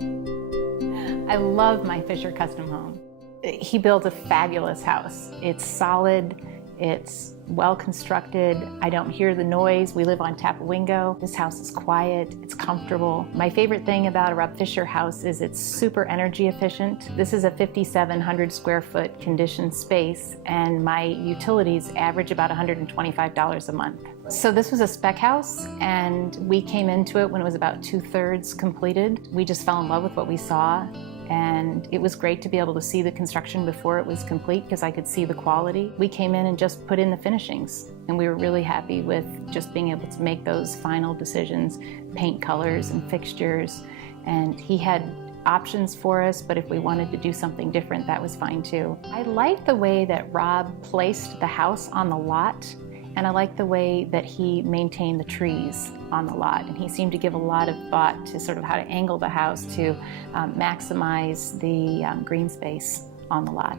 I love my Fisher custom home. He built a fabulous house. It's solid, it's well constructed. I don't hear the noise. We live on Tapawingo. This house is quiet, it's comfortable. My favorite thing about a Rob Fisher house is it's super energy efficient. This is a 5,700 square foot conditioned space, and my utilities average about $125 a month. So this was a spec house, and we came into it when it was about 2/3 completed. We just fell in love with what we saw. And it was great to be able to see the construction before it was complete because I could see the quality. We came in and just put in the finishings, and we were really happy with just being able to make those final decisions, paint colors and fixtures. And he had options for us, but if we wanted to do something different, that was fine too. I like the way that Rob placed the house on the lot, and I like the way that he maintained the trees on the lot. And he seemed to give a lot of thought to sort of how to angle the house to maximize the green space on the lot.